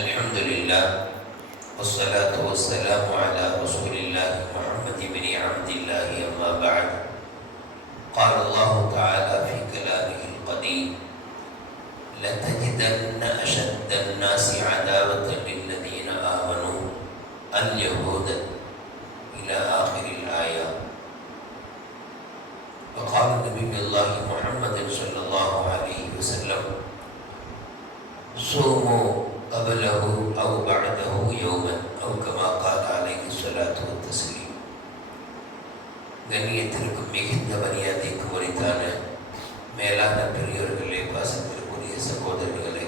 الحمد لله والصلاة والسلام على رسول الله محمد بن عبد الله أما بعد. قال الله تعالى في كلامه القديم: لتجدن أشد الناس عداوة للذين آمنوا اليهود إلى آخر الآية. وقال نبي الله محمد صلى الله عليه وسلم: صوموا قبله أو بعده يوما أو كما قال عليه الصلاة والتسليم. கண்ணியத்திற்கும் மிகுந்த மரியாதைக்கு உரித்தான மேலான பெரியோர்களே, பாசத்திற்குரிய சகோதரர்களே,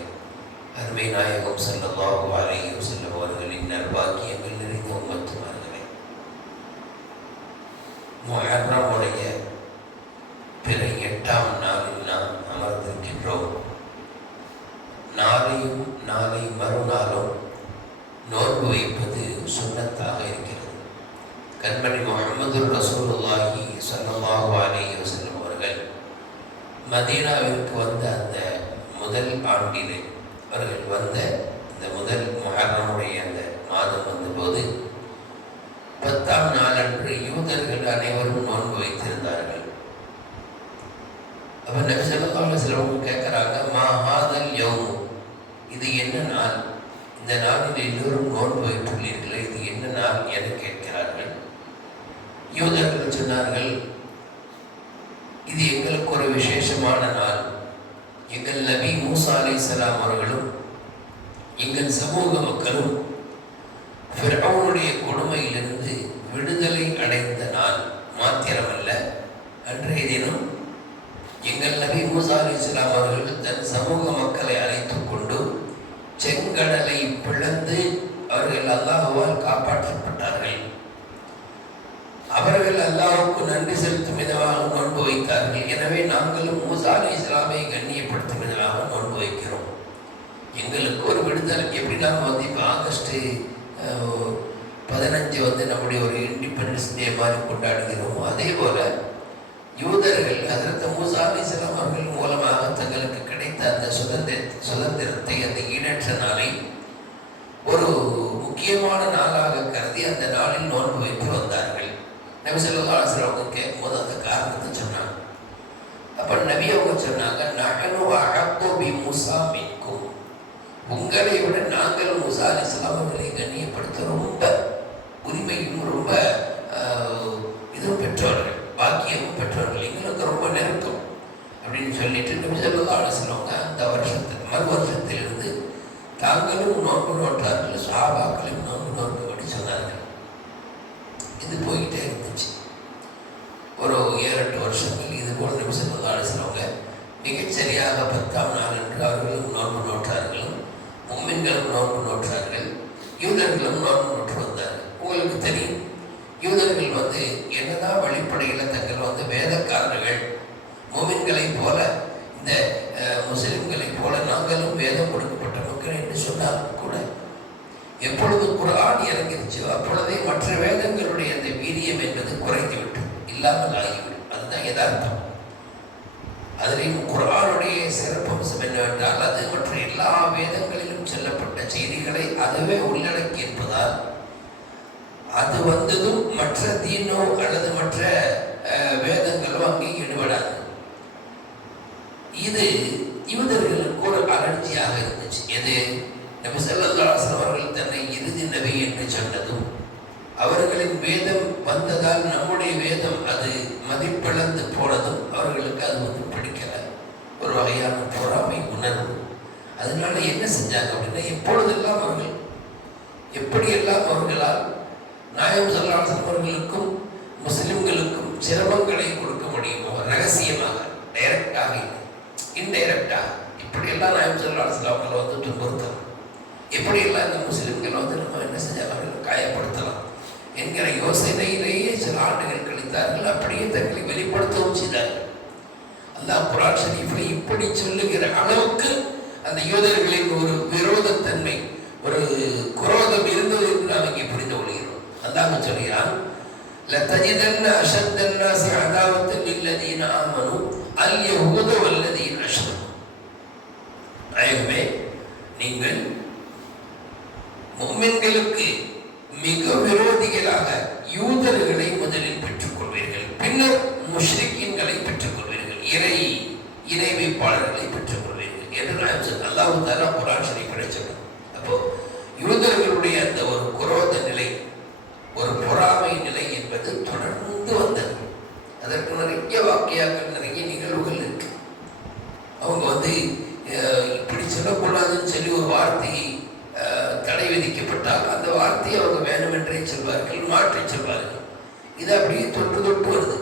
அருமை நாயகம் ஸல்லல்லாஹு அலைஹி வஸல்லம் அவர்களின் நற்பாக்கியங்கள் நிறைந்த உம்மத்துமார்களே, முஹர்ரமுடைய பிற 8ஆம் நாளில் நாம் அமர்ந்திருக்கின்றோம். நாளையும் நாளை மறுநாளும் நோன்பு வைப்பது சுன்னத்தாக இருக்கிறது. கண்மணி முஹம்மது ரசூலுல்லாஹி ஸல்லல்லாஹு அலைஹி வஸல்லம் அவர்கள் மதீனாவிற்கு வந்த அந்த முதல் ஆண்டிலே, அவர்கள் வந்த இந்த முதல் முஹர்ரமுடைய அந்த மாதம் வந்தபோது 10ஆம் நாளன்று யூதர்கள் அனைவரும் நோன்பு வைத்திருந்தார்கள். அப்போ நபி ஸல்லல்லாஹு அலைஹி வஸல்லம் கேட்குறாங்க, மா ஹாதல் யௌம், இது என்ன நாள்? இந்த நாளில் எல்லோரும் நோன்பு வைத்துள்ளீர்களே, இது என்ன நாள் என கேட்கிறார்கள். யூதர்கள் சொன்னார்கள், இது எங்களுக்கு ஒரு விசேஷமான நாள். எங்கள் நபி மூசா அலைஹிஸ்ஸலாம் அவர்களும் எங்கள் சமூக மக்களும் ஃபிர்அவுனுடைய கொடுமையிலிருந்து விடுதலை அடைந்த நாள் மாத்திரமல்ல, அன்றைய தினம் எங்கள் நபி மூசா அலைஹிஸ்ஸலாம் அவர்கள் தன் சமூக மக்களை அழைத்துக் கொண்டு செங்கடலை பிளந்து அவர்கள் அல்லாஹ்வால் காப்பாற்றப்பட்டார்கள். அவர்கள் அல்லாஹ்வுக்கு நன்றி செலுத்தும் விதமாக நோன்பு வைத்தார்கள். எனவே நாங்களும் மூசா அலைஹிஸ்ஸலாமை கண்ணியப்படுத்தும் விதமாக நோன்பு வைக்கிறோம். எங்களுக்கு ஒரு விடுதலை. எப்படி நாம் இப்போ ஆகஸ்ட் 15 நம்முடைய ஒரு இண்டிபெண்டன்ஸ் டே மாதிரி கொண்டாடுகிறோமோ, அதே போல யூதர்கள் ஹஜ்ரத் மூசா அலைஹிஸ்ஸலாம் அவர்கள் மூலமாக தங்களுக்கு கிடைத்த அந்த சுதந்திரத்தை, அந்த ஈடற்ற நாளை ஒரு முக்கியமான நாளாக கருதி அந்த நாளில் நோன்பு வைத்து வந்தார்கள். நபி ஸல்லல்லாஹு அலைஹி வஸல்லம் கேட்கும்போது அந்த காரணத்தை சொன்னாங்க. அப்போ நபி அவங்க சொன்னாங்க, நஹனு அஹப்பு பி மூசா மின்கும், உங்களை விட நாங்கள் மூசா அலைஹிஸ்ஸலாம் அவர்களை கண்ணியப்படுத்த ரொம்ப உரிமையும் ரொம்ப இதுவும் பெற்றவர்கள், பாக்கியமும் பெற்றவர்கள், எங்களுக்கு ரொம்ப நெருக்கம் அப்படின்னு சொல்லிட்டு நபி ஸல்லல்லாஹு அலைஹி வஸல்லம் அந்த வருஷத்தில் மறு வருஷத்திலிருந்து தாங்களும் நோன்பு நோட்டார்கள், சஹாபாக்களையும் நோன்பு நோக்கும்படி சொன்னார்கள். இது போய்கிட்டே இருந்துச்சு. ஒரு 7-8 வருஷங்கள் இது போல் நபி ஸல்லல்லாஹு அலைஹி வஸல்லம் மிகச்சரியாக 10ஆம் நாள் என்று அவர்களும் நோன்பு நோட்டார்களும், முஃமின்களும் நோன்பு நோட்டார்கள், யூதர்களும் நோன்பு நோட்டு வந்தார்கள். உங்களுக்கு தெரியும், யூதர்கள் என்னதான் வழிப்படையில் தங்கள் வேதக்காரர்கள், முஃமின்களை போல இந்த முஸ்லிம்களை போல நாங்களும் வேதம் கொடுக்கப்பட்ட மக்கள் என்று சொன்னாலும் கூட, எப்பொழுது குர்ஆன் இறங்கிருச்சோ அப்பொழுதே மற்ற வேதங்களுடைய அந்த வீரியம் என்பது குறைந்துவிட்டு இல்லாமல் ஆகிவிடும். அதுதான் யதார்த்தம். அதிலையும் குர்ஆனுடைய சிறப்பம்சம் என்னவென்றால், அது மற்ற எல்லா வேதங்களிலும் சொல்லப்பட்ட செய்திகளை அதுவே உள்ளடக்கி இருப்பதால் அது வந்ததும் மற்ற தீனோ அல்லது மற்ற வேதங்களோ அங்கே ஈடுபடாது. இது யூதர்களுக்கு ஒரு அலர்ஜியாக இருந்துச்சு. எது? நபி ஸல்லல்லாஹு அலைஹி வஸல்லம் அவர்கள் தன்னை இறுதி நபி என்று சொன்னதும், அவர்களின் வேதம் வந்ததால் நம்முடைய வேதம் அது மதிப்பிழந்து போனதும் அவர்களுக்கு அது பிடிக்கல. ஒரு வகையான பொறாமை உணர்வு. அதனால என்ன செஞ்சாங்க அப்படின்னா, எப்பொழுதெல்லாம் அவர்கள் எப்படியெல்லாம் அவர்களால் நாயகம் ஸல்லல்லாஹு அலைஹி வஸல்லம் அவர்களுக்கும் முஸ்லிம்களுக்கும் சிரமங்களை கொடுக்க முடியுமோ, ரகசியமாக, டைரக்டாக இல்லை, இன்டைரக்டாக, இப்படியெல்லாம் நாயகம் ஸல்லல்லாஹு அலைஹி வஸல்லம் அவர்களை துன்புறுத்தலாம், எப்படியெல்லாம் இந்த முஸ்லிம்களை நம்ம என்ன செஞ்சாலும் அவர்களை காயப்படுத்தலாம் என்கிற யோசனையிலேயே சில ஆண்டுகள் கழித்தார்கள். அப்படியே தங்களை வெளிப்படுத்தவும் செய்தார்கள். அல்லாஹ் குர்ஆன் ஷரீஃபில் இப்படி சொல்லுகிற அளவுக்கு அந்த யூதர்களின் ஒரு விரோதத்தன்மை, ஒரு குரோதம் இருந்தது என்று நாம் இங்கே புரிந்து கொள்கிறோம். அல்லாஹ் சொல்கிறான், லதஜிதன்ன அஷத்தன் நாஸி அதாவத்தன் லில்லதீன ஆமனு அல் யஹூத வல்லதீன அஷ்ரகு. நாயகமே, நீங்கள் முஃமின்களுக்கு மிக விரோதிகளாக யூதர்களை முதலில் பெற்றுக் கொள்வீர்கள், பின்னர் முஷ்ரிக்கீன்களை பெற்றுக் கொள்வீர்கள், இணை வைப்பாளர்களை பெற்றுக் கொள்வீர்கள் என்று அல்லாஹ் தஆலா குர்ஆன் ஷரீஃபிலே சொன்னார். அப்போ யூதர்களுடைய அந்த ஒரு குரோத நிலை, ஒரு பொறாமை நிலை என்பது தொடர்ந்து வந்தது. அதற்கு நிறைய வாக்கியாக்கள், நிறைய நிகழ்வுகள் இருக்கு. அவங்க இப்படி சொல்லக்கூடாதுன்னு சொல்லி ஒரு வார்த்தையை தடை விதிக்கப்பட்டால் அந்த வார்த்தையை அவங்க வேணுமென்றே சொல்வார்கள், மாற்றி சொல்வார்கள். இது அப்படியே தொட்டு தொட்டு வருது.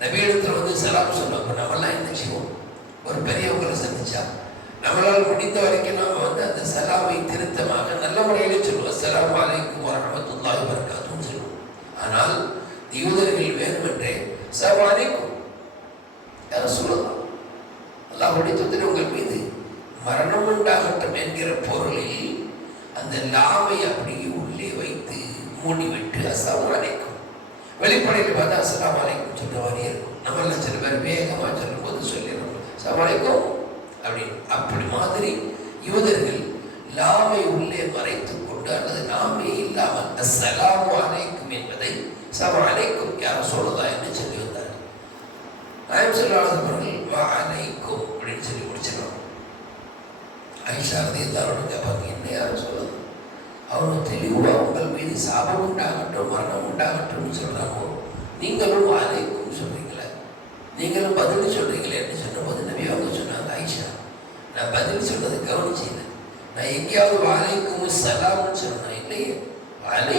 நபியிடத்தில் சலாம் சொல்லுவாங்க. நம்மளாம் என்ன செய்வோம்? ஒரு பெரியவங்களை சந்திச்சா நம்மளால் முடிந்த வரைக்கும் நாம் அந்த சலாமை திருத்தமாக நல்ல முறையிலே சொல்லுவோம். அஸ்ஸலாமு அலைக்கும் வரஹ்மத்துல்லாஹி வபரகாத்துஹுன்னு சொல்லுவோம். ஆனால் யூதர்கள் வேணுமென்றே அஸ்ஸலாமு அலைக்கும் யார சொல்லலாம், அல்லாஹ்வுடைய தூதரே உங்கள் மீது மரணம் உண்டாகட்டும் என்கிற பொருளில் அந்த லாமை அப்படியே உள்ளே வைத்து மூடிவிட்டு அஸ்ஸலாமு அலைக்கும், வெளிப்படையில் பார்த்தா அஸ்ஸலாமு அலைக்கும் சொல்ற மாதிரியே இருக்கும். நம்மள சில பேர் வேகமாக சொல்லும் போது சொல்லிடுறோம் அஸ்ஸலாமு அலைக்கும் அப்படின்னு. அப்படி மாதிரி யூதர்கள் லாமை உள்ளே மறைத்துக் கொண்டு அல்லது லாமே இல்லாமல் அஸ்ஸலாமு அலைக்கும் என்பதை அஸ்ஸலாமு அலைக்கும் யார சொல்லதா என்று சொல்லி வந்தார். நாயகம் ஸல்லல்லாஹு அலைஹி வஸல்லம் வ அலைக்கும் அப்படின்னு சொல்லி முடிச்சிடணும். ஆயிஷா ரலியல்லாஹு அன்ஹா கேட்பாங்க, என்ன யாரும் சொல்லுது? அவங்க தெளிவாக உங்கள் மீது சாபம் உண்டாகட்டும் மரணம் உண்டாகட்டும்னு சொல்றாங்க, நீங்களும் அலைக்கும் சொல்றீங்களே, நீங்களும் பதில் சொல்றீங்களே என்று சொன்னபோது நபி அவங்க சொன்னாங்க, ஆயிஷா நான் பதில் சொன்னதை கவனிச்சேன், நான் எங்கேயாவது வாழைக்கும் சலாம்னு சொன்னேன் இல்லையே, வாழை